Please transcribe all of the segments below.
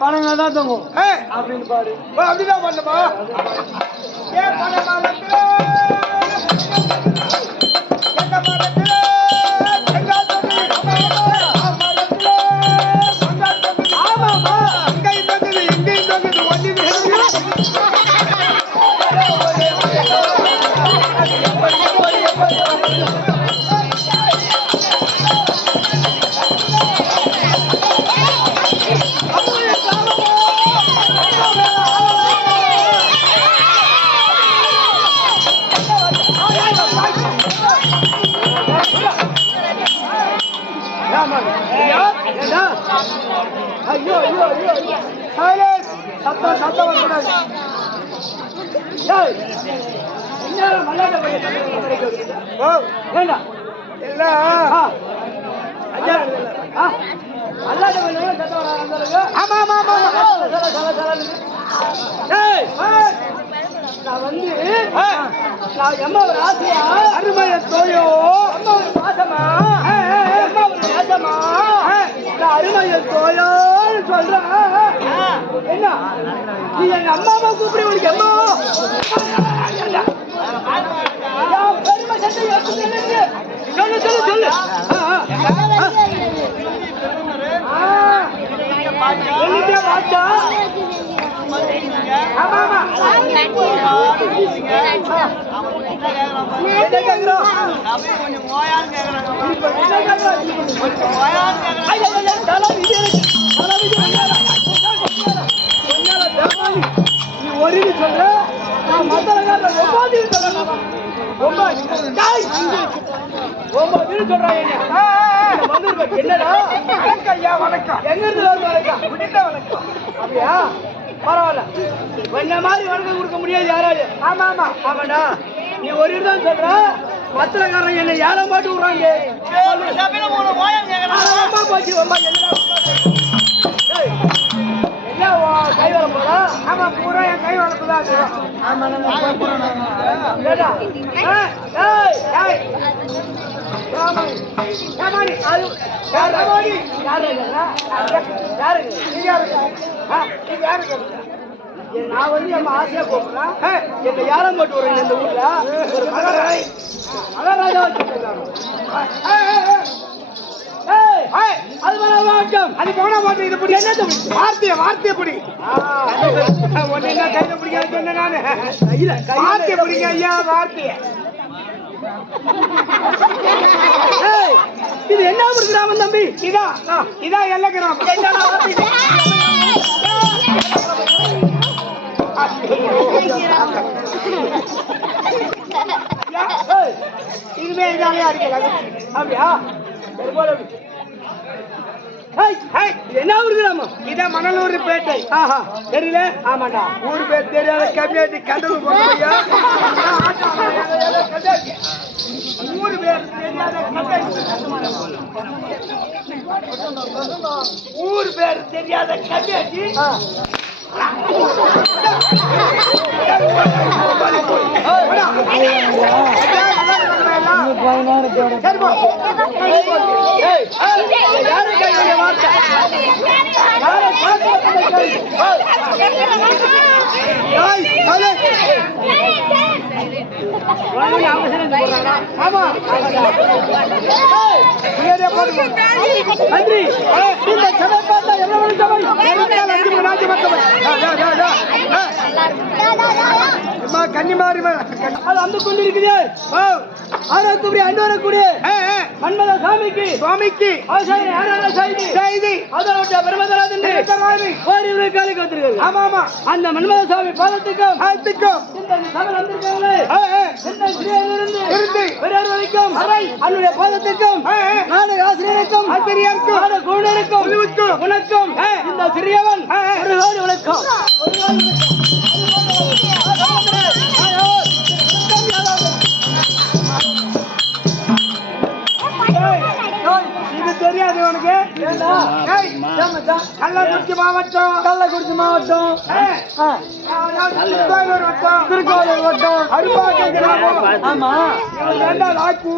பணங்க தான் தொங்கும். அப்படின்னு பாரு அப்படிதான் பண்ணுமா ஏ பணமரத்திலே, ஆமா ஆமா ஆமா நான் வந்து ஆ. நான் எம்மாவை ராசியா அருமைய தோயோ அம்மாவை பாசமா ஏய், ஏய், ஏய். நான் அருமையை தோயோன்னு சொல்றேன் என்ன நீ எங்க அம்மாவை கூப்பிடு உனக்கு அம்மா. என் பெருமை? சொல்லு சொல்லு சொல்லு. வாச்சா ஆமா ஆமா. என்ன கேக்குறோம்? இப்ப என்ன கேக்குறோம்? ஐயா, ஐயா, தலை ஒன்பது. டேய். ஒன்பது இது சொல்றான் என்னடா? வணக்கம் ஐயா வணக்கம் எங்க இருந்து வருது வணக்கம்? முடிந்த வணக்கம் அப்படியா? பரவாயில்ல. உன்னை மாதிரி வணக்கம் கொடுக்க முடியாது யாராலும் ஆமா ஆமா ஆமாடா நீ ஒரு இதுதான் சொல்ற மத்திரக்காரன் என்ன யாரை மாட்டு விடுறாங்க அம்மா போச்சு அம்மா என்னடா ஏய், என்ன உன் கை வர போறா ஆமா பூரா என் கை வளர்ப்பு தான் அது நான் வந்து நம்ம ஆசையா கூப்பிடுறேன் என்னை போட்டு இந்த ஊர்ல ஒரு மகாராஜா அது வேணா அது போன மாட்டேன் இது பிடி என்ன தம்பி? வார்த்தைய வார்த்தைய பிடி ஒன்னு என்ன கையில பிடிக்காது சொன்னேன் நானு கையில வார்த்தைய கையில பிடிங்க ஐயா வார்த்தைய இது என்ன ஊர் கிராமம் தம்பி? இதான் இதான் எல்லை கிராமம். இதுவே இதாலே அடிக்கல அப்படியா சரி, போடு அப்படி. ஏய், ஏய், இது என்ன ஊர் கிராமம் இதான் மணலூர் பேட்டை ஆஹா தெரியல ஆமாண்டா ஊர் பேர் தெரியாத கம்மியாட்டி கண்டது போறியா ஊர் பேர் தெரியாத ஊர் பேர் தெரியாத கம்மியாட்டி ஆ. சரி போ ஏய், ஏய், யாரு நன்றி ஏய், இந்த சபை பார்த்தா எவ்வளவு சபை எல்லாம் மக்கள் கன்னிமாரி அது அந்த கொண்டு இருக்குது ஓ ஆரோக்கிய அண்டு வரக்கூடிய ஏ ஏ மன்மத சாமிக்கு சுவாமிக்கு அவசரம் யாரால செய்தி செய்தி அதோட பெருமதராஜன் பெருமதராஜன். ஓரிரு காலுக்கு வந்திருக்கிறது ஆமா ஆமா அந்த மன்மத சாமி பாதத்துக்கும் ஆத்துக்கும் இந்த சபை வந்திருக்காங்களே இருந்து. பெரியார் வரைக்கும் ஏ, ஏ. நாடக ஆசிரியருக்கும். நாடக குழுவினருக்கும். உனக்கும். இந்த சிறியவன். ஒரு கோடி வணக்கம் ஒரு ஏய், தெரியாது உனக்கு கள்ளக்குறிச்சி மாவட்டம். கள்ளக்குறிச்சி மாவட்டம். திருக்கோயிலூர் வட்டம். திருக்கோவில் வட்டம். அருப்பாக்கம் ஆமா. ரெண்டா லாக்கு.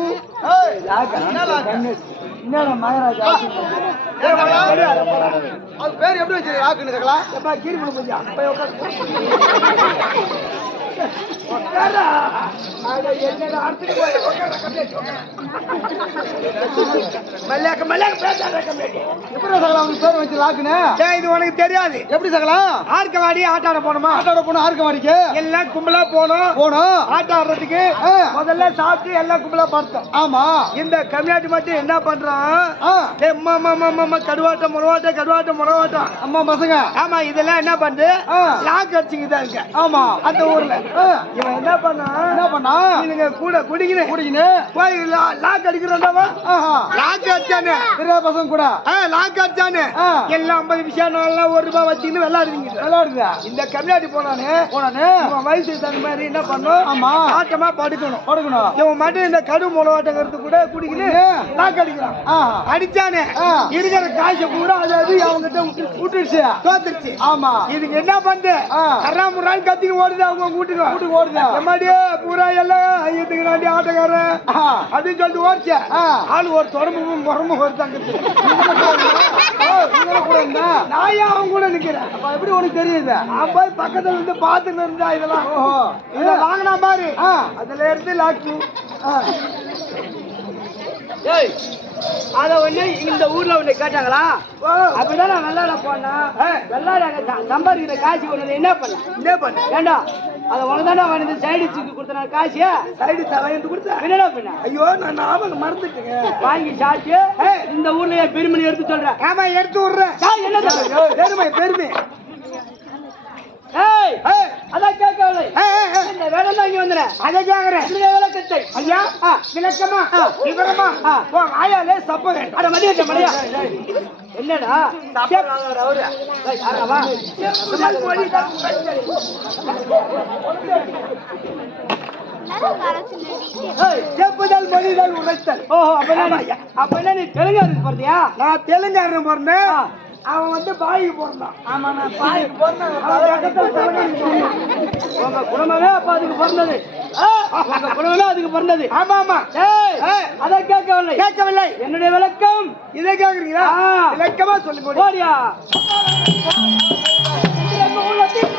என்னடா மகாராஜா. அது பேர் எப்படி வச்சு ஆக்குன்னு கேட்கலாம். మళ్ళీ మళ్ళీ வச்சு லாக்குன்னு டேய், இது உனக்கு தெரியாது. எப்படி சகலாம்? ஆர்க்கவாடி ஆட்டாட போனோமா ஆட்டோட போன ஆர்க்க மாடிக்கு எல்லாம் கும்பலா போனோம் போனோம் ஆட்டம் ஆடுறதுக்கு. முதல்ல சாப்பிட்டு எல்லாம் கும்பலா பார்த்தோம். ஆமா. இந்த கம்மியாட்டி மட்டும் என்ன பண்றான்? கடுவாட்டம் முறவாட்டம் கடுவாட்டம் முறவாட்டம் அம்மா பசங்க. ஆமா இதெல்லாம் என்ன பண்ணுது. லாக் அடிச்சுக்கிதான் இருக்க. ஆமா. அந்த ஊர்ல. இவன் என்ன பண்ணா என்ன பண்ணா? இதுங்க கூட குடிக்கணும் குடிக்கின்னு போய் லாக் அடிக்கிறான்டாவா ஆஹா. லாக் அடிச்சானு. பெரிய பசங்க கூட. லாக் அடிச்சானு. எல்லாம் ஐம்பது விஷயம் நாலாம் ஒரு ரூபாய் வச்சுக்கின்னு விளையாடுவீங்க. விளையாடுதா இந்த கம்மியாட்டி போனானே போனானே? இவன் வயசுக்கு தகுந்த மாதிரி என்ன பண்ணும் ஆமா. ஆட்டமா படுக்கணும். படுக்கணும். இவன் மட்டும் இந்த கடு முளவாட்டங்கிறது கூட குடிக்கணும்? லாக் அடிக்கிறான். அடிச்சானே. இருக்கிற காசை பூரா அது அது அவங்ககிட்ட விட்டுருச்சு. தோத்துருச்சு. ஆமா. இதுக்கு என்ன பண்ணுது ஆ. கர்றாமுறான்னு கத்தின்னு ஓடுது அவங்க வீட்டுக்கு. வீட்டுக்கு ஓடுதா? எம்மாடி பூரா எல்லாம் ஐயத்துக்கு நாண்டி ஆட்டக்காரன். அப்படின்னு சொல்லிட்டு ஓடிச்ச. ஆ. ஆள் ஒரு தொடர்பும் முறமும் ஓ, நீங்களும் கூட இருந்தா? நான் அவன் கூட நிக்கிறேன். அப்ப எப்படி உனக்கு தெரியுது? நான் போய் பக்கத்துல இருந்து பாத்துன்னு இருந்தா இதெல்லாம்? ஓஹோ. இதை வாங்கினா பாரு. அதுல இருந்து லாக்கு. ஏய் அத ஒண்ணு இந்த ஊர்ல ஒண்ணு கேட்டாங்களா? அப்படிதான் நான் வெள்ளாட போனா வெள்ளாட சம்பாதிக்கிற காசு கொண்டு என்ன பண்ண? என்ன பண்ண? ஏண்டா அத உனதானே வந்து சைடு சுக்கு கொடுத்தன காசு? சைடு வாங்கிட்டு கொடுத்த என்னடா பண்ண? ஐயோ நான் நாம மறந்துட்டேங்க. வாங்கி சாப்பிட்டு இந்த ஊர்லயே பெருமணி எடுத்து சொல்றேன். ஆமா எடுத்து விடுறேன். என்ன பெருமை பெருமை. அதான் கேட்கவில்லை. இந்த வேலை தான் இங்க வந்துறேன் அதை கேக்குறேன். இந்த விளக்கத்தை ஐயா விளக்கமா? விவரமா? ஓ ஆயாலே சப்பங்க அட மடியா மடியா என்னடா? அவரு. யாரவா செப்புதல் மொழிதல் உரைத்தல். ஓஹோ அப்ப அப்ப நீ தெலுங்காருக்கு போறதியா நான் தெலுங்காரன் பிறந்தேன் அவன் வந்து பாய் பிறந்தான். ஆமா நான் பாய்க்கு பிறந்தேன் உங்க குடும்பமே அப்ப அதுக்கு பிறந்தது. உங்க குடும்பமே அதுக்கு பிறந்தது. ஆமா ஆமா. அதை கேட்கவில்லை. கேட்கவில்லை. என்னுடைய விளக்கம். இதை கேட்கறீங்களா? விளக்கமா சொல்லி போடியா? உள்ளத்தின்